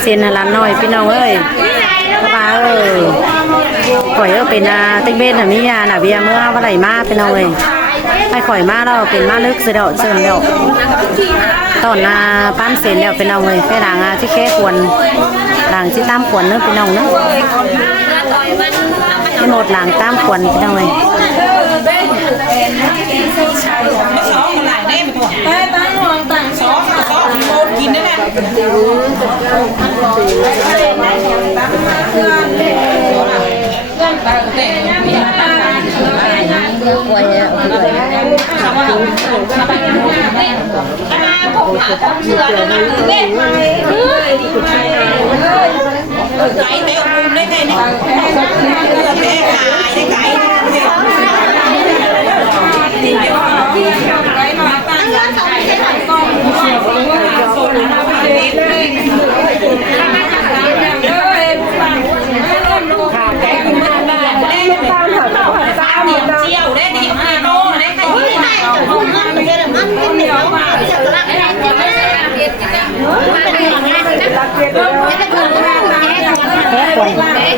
เซียนร้านน้อยพี่น้องเอ้ยก็มาข่อยเป็นติ๊กเบนมียาเบียเมื่อวันไหนมาพี่น้องเอ้ยให้ข่อยมาเราเป็นมาลึกเสียดอกเสื่อมดอกตอนปั้นเสร็จแล้วเป็นเอาเลยไปหลังที่แค่ควรหลังที่ตามควรเนื้อเป็นเอาเนื้อไม่หมดหลังตามควรเป็นเอาเลยกินได้แหละ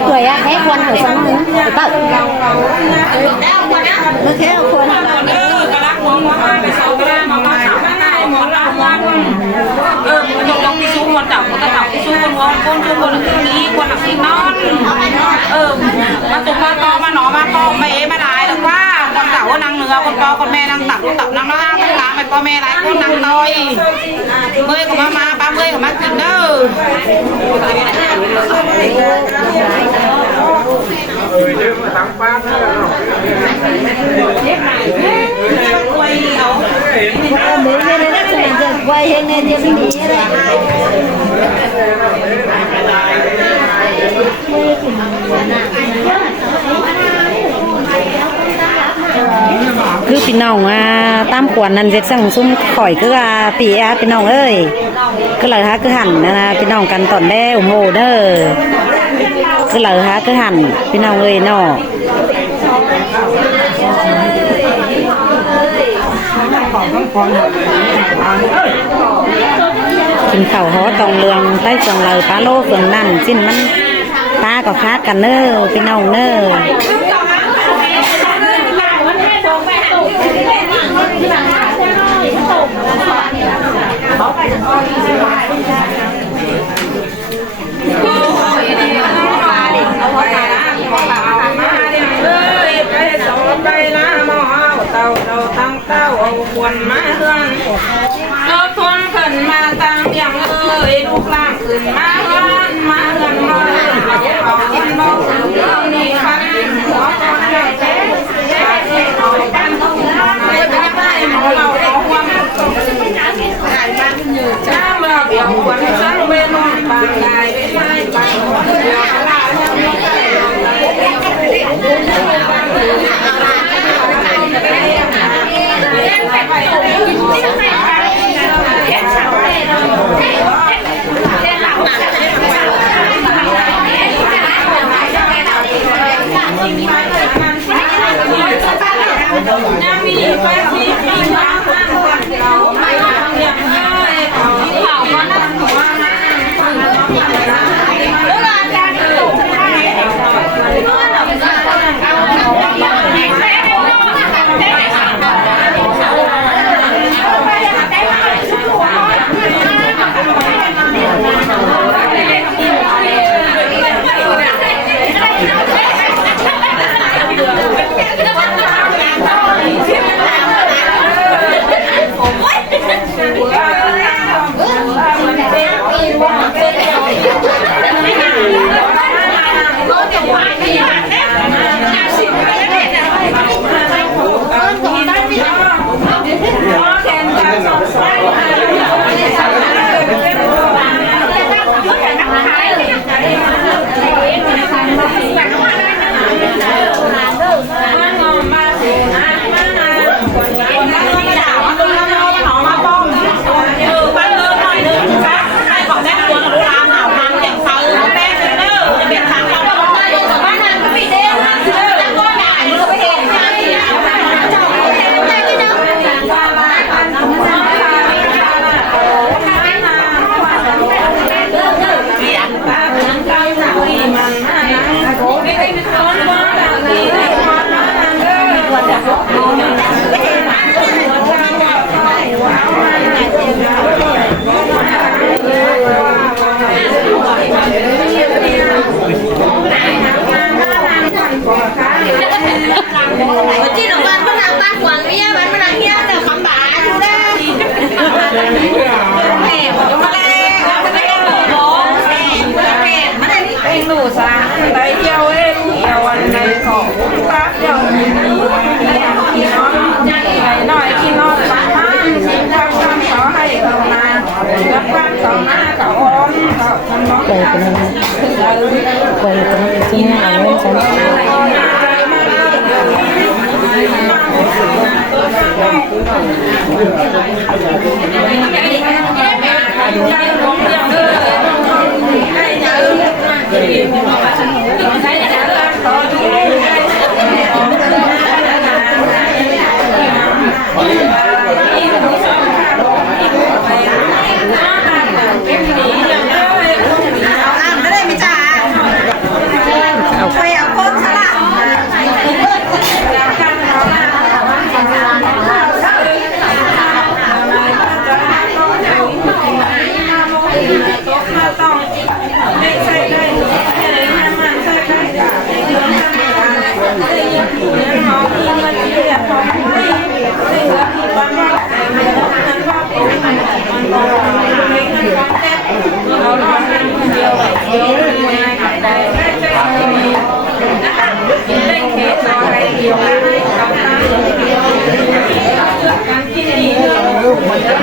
tuổi á thế quan ở sân tự nó thế quan trong cái xu quan trọng của ta đọc cái xu con là cái quan là cái non mà tụi mà nó mẹ mà lại được quá con cậu năng nữa con mẹ năng tập năng nó ăn làm mày con mẹ lại con năng thôi 10 của mama 30 của má kín đó quay lên nên đi cứพี่น้องตามขวัญนั่นเจ็ดสั่งซุ่มข่อยคือปีพี่น้องเอ้ยก็เลยฮะคือหันนะพี่น้องกันตอนแรกโอ้โหเด้อก็เลยฮะคือหันพี่น้องเอ้ยเนาะกินข้าวฮอตองเรืองใต้จองเลยปลาโลเฟืองนั่นจิ้นมันปลาก็ค้ากันเน้อพี่น้องเน้อควรมาเฮือนเราทนขึ้นมาตั้งอย่างลูกล่างขึ้นมาเฮือนมาเอากินบ่นี่ฟันหัวคนเจ๊เอากันทุกไม่เป็นไรเราเอาความจ้ามาเบี่ยงควรสั่งเวนอนบางใดไม่ไป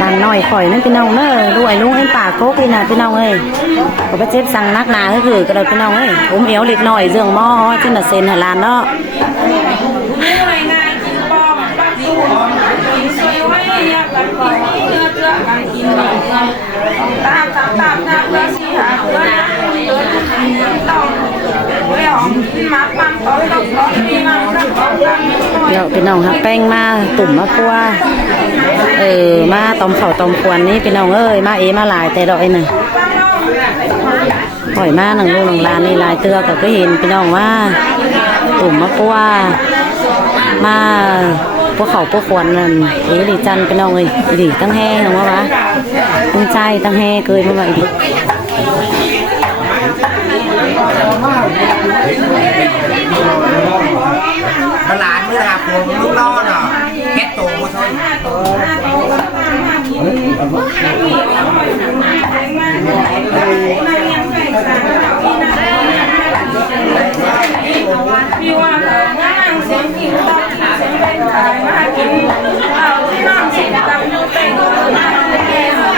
ร้านน้อยข่อยนั่นพี่น้องเนอะรวยลุงไอ้ป่าโก๊กเลยนะพี่น้องเอ้ยก็ไปเจ็บสั่งนักหนาก็คือกระโดดพี่น้องเอ้ยผมเอวเล็กน้อยเรื่องหม้อที่น่ะเซนหาลานเนาะเดี๋ยวพี่น้องครับแป้งมาตุ่มมาปัวมาตอมเข่าตอมควนนี่พี่น้องเอ้ยมามาหลายแต่ดอกน่ะปล่อยมาหนังลูกหนังลานนี่ลายเตือกับก็เห็นพี่น้องว่าตุ่มมาปัวมาพวกเขาพวกควนนั่นดีจันพี่น้องเอ้ยดีตั้งแห้งว่าวะตั้งใจตั้งแห้เกยมาไว้ดิตลาดนี่นะครับผมลูกล้อเนาะแค่โตมาชนพี่ว่านั่งเสียงกินต้องเสียงเป็นขายมากินเอาที่นั่งเสียงตำยูเต็งมาเก่ง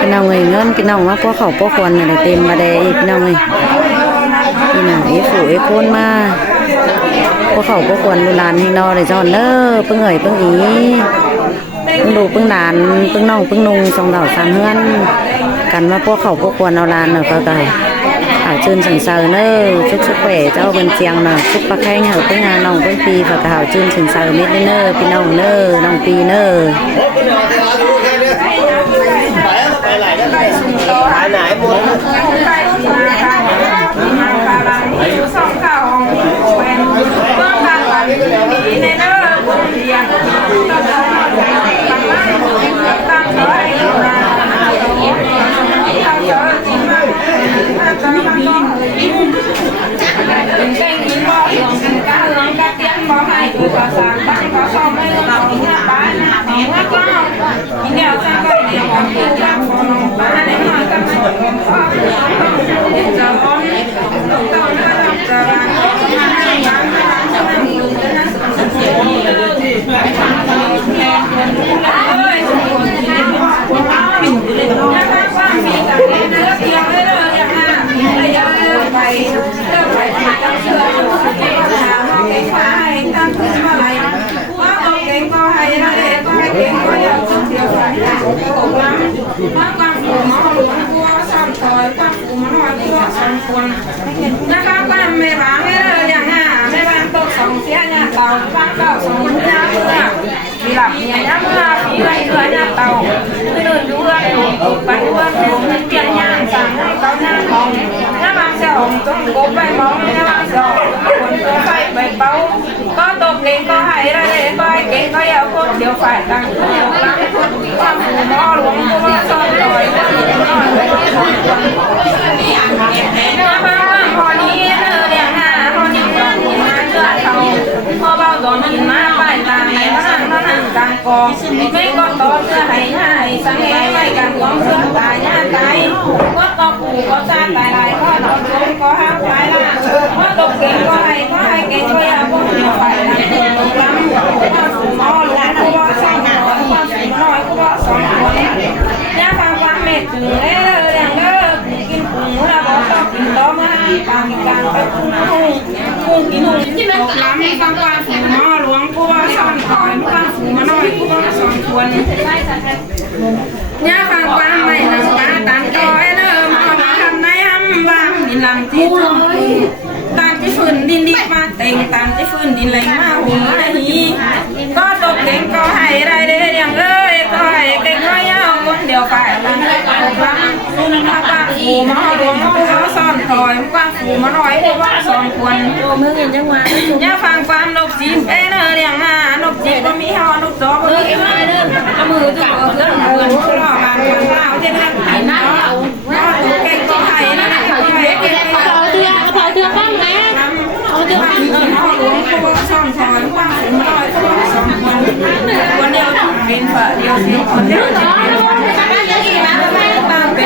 พี่น้องเอ้ยเงินพี่น้องว่าพวกเขาพวกคนน่ะเต็มมาได้พี่น้องเอ้ยพี่น้องฝูโคนมาพวกเขาพวกคนดูลานให้นอเลยจอนเด้อเพิ่งเอ่ยเพิ่งเพิ่งดูเพิ่งดานเพิ่งน้องเพิ่งนุงสองดอกสามเฮือนกันว่าพวกเขาพวกคนเอาลานเนาะก็จืนสังเสริญเนอชุกแหวเจ้าเป็นเจียงเนาะชุกปลาแข้งเหาเพิ่งงานน้องเพิ่งปีฝากหาจืนสังเสริญเม็ดเนอพี่น้องเนอน้องปีเนอขายไหนหมดสองข่าวเป็นเมื่อผ่านวันนี้ในเนอร์บุญเรียนตั้งใจเก่งยิงบอลกันกาเฮืองกาเตียนบอลให้ดูภาษาบ้านเขาชอบไม่รู้ของเงี้ยบ้านของเงี้ยก็เดี๋ยวจะก็เดี๋ยวของพี่จะขอนองบ้านในหน่อยก็ไม่ต้องขอจะร้อนต้องเนื้อต้องจะรังนะคะบ้านไม่บ้านไม่เลยอย่างน่ะไม่บ้านตกสองเสียเนี่ยเตาบ้านเก่าสองเนื้อเพื่อมีหลับมีอะไรเพื่อมีอะไรเพื่อเนี่ยเตาไม่เดินดูเรื่องดูไปดูเรื่องดูมันเปลี่ยนย่างสั่งให้เขาหน้าของหน้าบางเสียงต้องกบไปมองหน้าบางเสียงคนตัวไฟไปเป้าก็ตกเก่งก็ให้อะไรก็ให้เก่งก็อย่าพูดเดี๋ยวฝ่ายต่างเดี๋ยวหลังความหูมอหลวงก็มาซ่อนลอยก็มีน้อยไปก็สองคนพอนี้อย่างหน้าพอนี้เงินมาเชื่อเขาพอเบาตอนนี้มาไปตามไหนมานั่งมานั่งกลางกองไม่ก็ต่อเสื้อให้หน้าสังเกตไว้กันกองเสื้อตายหน้าตายว่าก็ปู่ก็ซาตายหลายก็นอนลงก็ห้ามตายละว่าตกเก่งก็ให้เก่งก็อย่าพวกเดียวไปนะตกล้ำว่าสูงน้อยหลวงก็ว่าสองคนว่าสูงน้อยก็ว่าสองคนย่าฟังความเม็ดถึงอย่างกินกุ้งแล้วก็ต้องกินต้มนะการไปกุ้งกินกุ้งที่มันล้ำฟังความสูงน้อยหลวงก็ว่าสองคนว่าสูงน้อยก็ว่าสองคนย่าฟังความไม่หนังตาตามจอยมาทำในห้ำบ้างดินลำที่ชุ่มตามที่ฝืนดินดีมาเต็งตามที่ฝืนดินไหลมาหัวไหลก็ตกเต็งก็ให้ได้เรียง ดูนึงนะว่าฟูมาหลวงเขาซ่อนถอยว่าฟูมาหน่อยว่าซ่อนควรมึงเห็นจังหวะอย่าฟังความนกจีบเอ้เนอเรียงหานกจีบก็มีเฮานกจอกก็มีมาเด้อมือตัวเพื่อนเพื่อนรอบานคนเล่าเท่านั้นกินเนาะตัวแกงตัวไข่นะตัวไข่แกงตัวเตือบ้างนะเอาเตือบ้างพ่อหลวงเขาซ่อนถอยว่าฟูมาหน่อยเขาซ่อนควรวันเดียวเป็นฝ่าเดียวสิคนเดียวเป็น